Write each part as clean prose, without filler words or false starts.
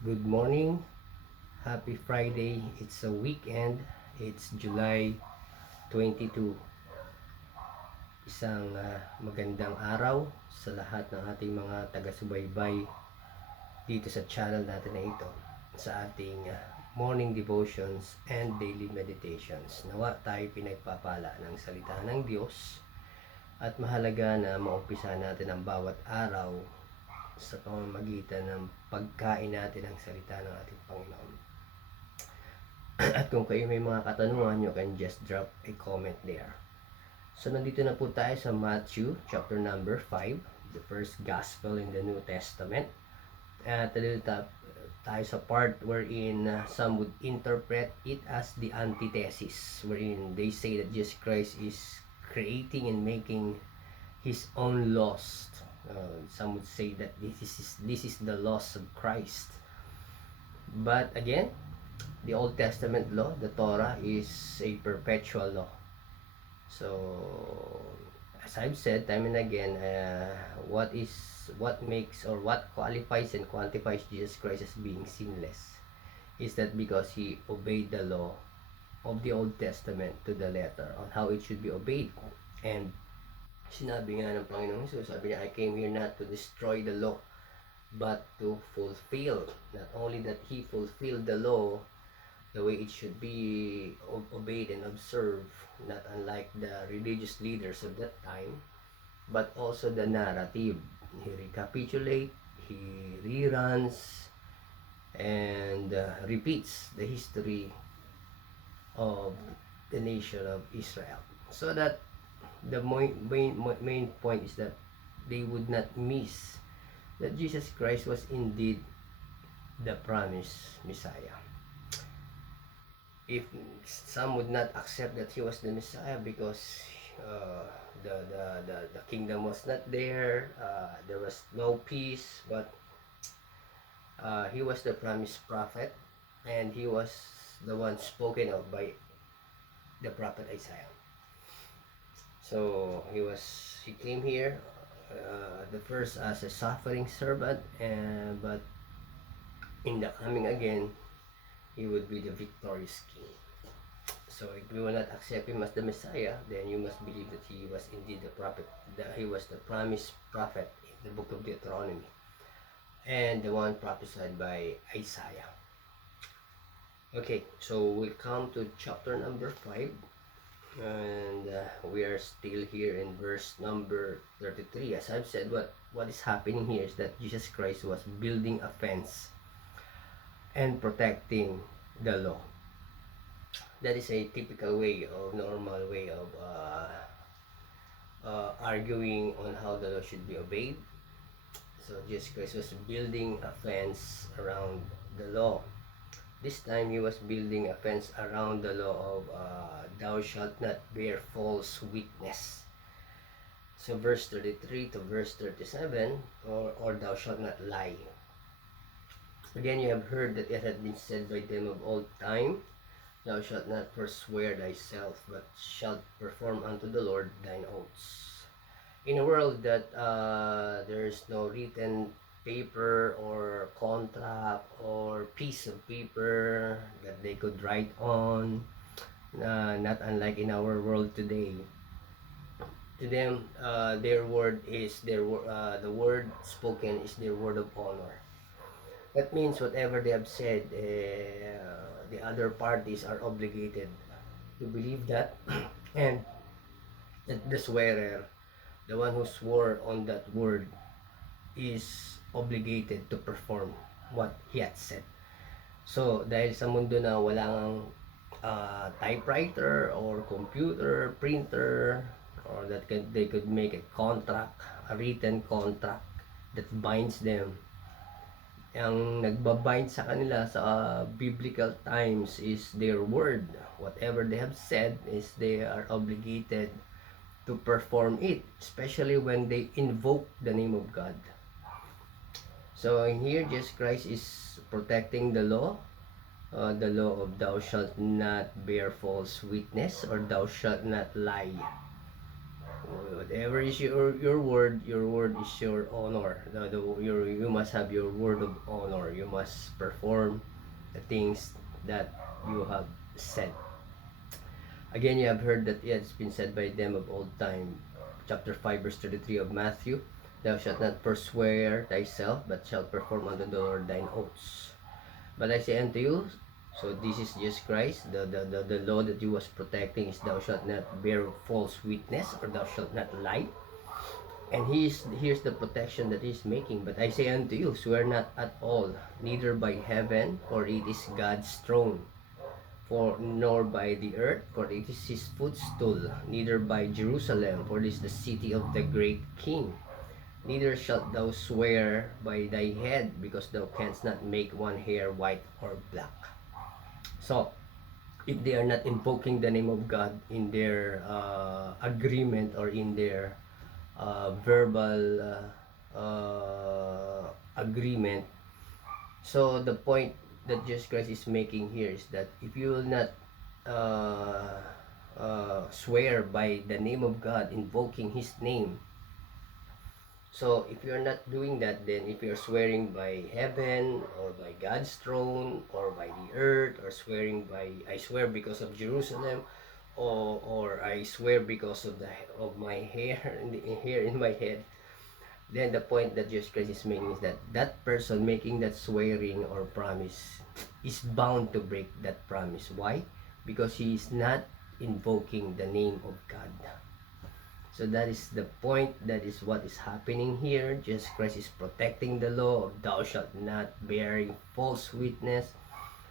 Good morning, happy Friday. It's a weekend. It's July 22. Isang magandang araw sa lahat ng ating mga taga-subaybay dito sa channel natin na ito, sa ating morning devotions and daily meditations. Nawa tayo pinagpapala ng salita ng Diyos at mahalaga na maumpisa natin ang bawat araw sa pamamagitan ng pagkain natin ng salita ng ating Panginoon. At kung kayo may mga katanungan, you can just drop a comment there. So nandito na po tayo sa Mathew chapter number 5, the first gospel in the New Testament. At nandito tayo sa part wherein some would interpret it as the antithesis, wherein they say that Jesus Christ is creating and making his own laws. Some would say that this is the laws of Christ. But again, the Old Testament law, the Torah, is a perpetual law. So, as I've said time and again, what makes or what qualifies and quantifies Jesus Christ as being sinless is that because he obeyed the law of the Old Testament to the letter on how it should be obeyed. And sinabi nga ng Panginoon Jesus, sabi niya, I came here not to destroy the law, but to fulfill. Not only that he fulfilled the law the way it should be obeyed and observed, not unlike the religious leaders of that time, but also the narrative. He recapitulates, he reruns, and repeats the history of the nation of Israel, so that the main point is that they would not miss that Jesus Christ was indeed the promised Messiah. If some would not accept that he was the Messiah because the kingdom was not there, there was no peace, but he was the promised prophet, and he was the one spoken of by the prophet Isaiah. So he came here the first as a suffering servant, but in the coming again, he would be the victorious king. So if you will not accept him as the Messiah, then you must believe that he was indeed the prophet, that he was the promised prophet in the book of Deuteronomy, and the one prophesied by Isaiah. Okay, so we'll come to chapter number 5, and we are still here in verse number 33. As I've said, what is happening here is that Jesus Christ was building a fence and protecting the law. That is a typical way, or normal way of arguing on how the law should be obeyed. So Jesus Christ was building a fence around the law. This time he was building a fence around the law of thou shalt not bear false witness. So verse 33 to verse 37, or thou shalt not lie. Again, you have heard that it had been said by them of old time, thou shalt not forswear thyself, but shalt perform unto the Lord thine oaths. In a world that there is no written paper or contract or piece of paper that they could write on, not unlike in our world today. To them, their word is the word spoken is their word of honor. That means whatever they have said, the other parties are obligated to believe that, and the swearer, the one who swore on that word, is obligated to perform what he had said. So, dahil sa mundo na walang typewriter or computer, printer, or they could make a contract, a written contract that binds them. Ang nagbabind sa kanila sa biblical times is their word. Whatever they have said is they are obligated to perform it, especially when they invoke the name of God. So in here, Jesus Christ is protecting the law of thou shalt not bear false witness, or thou shalt not lie. Whatever is your word is your honor. You must have your word of honor. You must perform the things that you have said. Again, you have heard that it has been said by them of old time. Chapter 5, verse 33 of Mathew. Thou shalt not forswear thyself, but shalt perform unto the Lord thine oaths. But I say unto you, so this is Jesus Christ, the law that you was protecting is thou shalt not bear false witness, or thou shalt not lie. And here's the protection that he's making. But I say unto you, swear not at all, neither by heaven, for it is God's throne, for nor by the earth, for it is his footstool, neither by Jerusalem, for it is the city of the great king. Neither shalt thou swear by thy head, because thou canst not make one hair white or black. So, if they are not invoking the name of God in their agreement, or in their verbal agreement, so the point that Jesus Christ is making here is that if you will not swear by the name of God, invoking his name, so if you're not doing that, then if you're swearing by heaven, or by God's throne, or by the earth, or swearing by, I swear because of Jerusalem, or I swear because of my hair in my head, then the point that Jesus Christ is making is that that person making that swearing or promise is bound to break that promise. Why? Because he is not invoking the name of God. So that is the point. That is what is happening here. Jesus Christ is protecting the law of thou shalt not bearing false witness,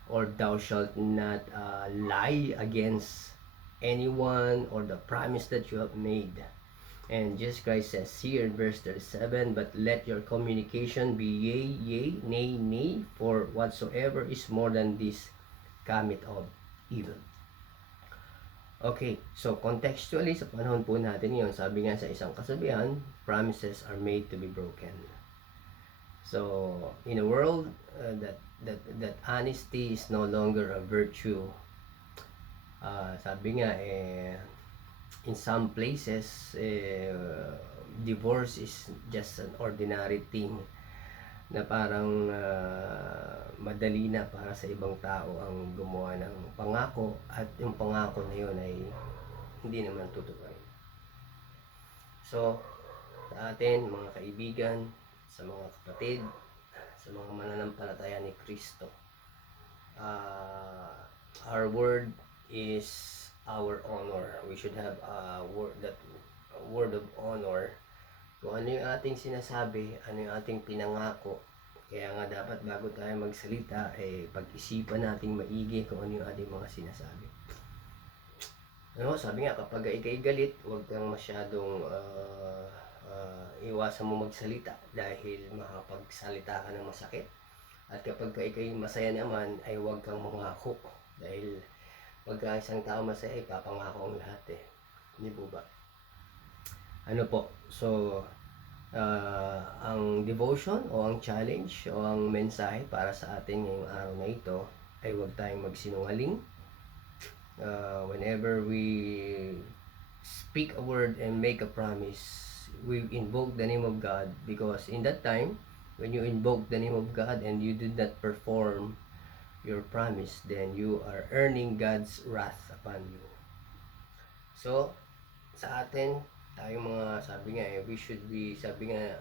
or thou shalt not lie against anyone, or the promise that you have made. And Jesus Christ says here in verse 37, but let your communication be yea, yea, nay, nay, for whatsoever is more than this cometh of evil. Okay, so contextually, sa panahon po natin ngayon, sabi nga sa isang kasabihan, promises are made to be broken. So, in a world that honesty is no longer a virtue, sabi nga, in some places, divorce is just an ordinary thing, na parang madali na para sa ibang tao ang gumawa ng pangako, at yung pangako na yun ay hindi naman tutuparin. So, sa atin, mga kaibigan, sa mga kapatid, sa mga mananampalataya ni Kristo, our word is our honor. We should have a word of honor. Kung ano yung ating sinasabi, ano yung ating pinangako. Kaya nga dapat bago tayo magsalita, pag-isipan nating maigi kung ano yung ating mga sinasabi. Sabi nga, kapag ikay galit, huwag kang masyadong iwasan mo magsalita, dahil makapagsalita ka ng masakit. At kapag ikay masaya naman, ay huwag kang mangako, dahil pagka isang tao masaya, ipapangako ang lahat Hindi po ba? Ano po? So, ang devotion o ang challenge o ang mensahe para sa atin ngayong araw na ito ay huwag tayong magsinungaling. Whenever we speak a word and make a promise, we invoke the name of God, because in that time, when you invoke the name of God and you did not perform your promise, then you are earning God's wrath upon you. So, sa atin, tayong mga, sabi nga we should be, sabi nga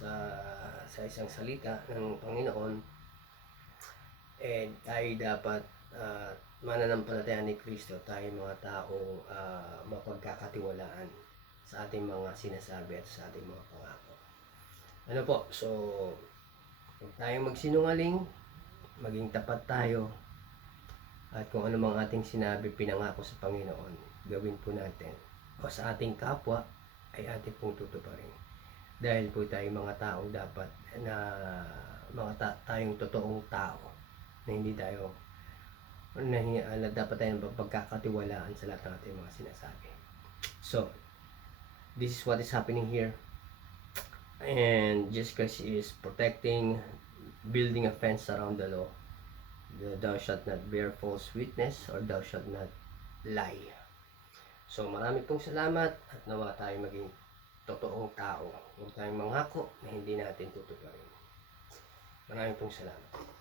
sa isang salita ng Panginoon, tayo dapat mananampalataya ni Kristo, tayo mga tao mapagkakatiwalaan sa ating mga sinasabi at sa ating mga pangako. Ano po? So, huwag tayong magsinungaling, maging tapat tayo, at kung ano mang ating sinabi, pinangako sa Panginoon, gawin po natin. O sa ating kapwa ay ating pong tutuparin. Dahil po tayo mga tao dapat na tayong totoong tao, na hindi tayo dapat tayong pagkakatiwalaan sa lahat ng ating mga sinasabi. So, this is what is happening here. And Jesus Christ is protecting, building a fence around the law. Thou shalt not bear false witness, or thou shalt not lie. So marami pong salamat, at nawa tayo maging totoong tao. Huwag tayong mangako na hindi natin tutuparin. Maraming pong salamat.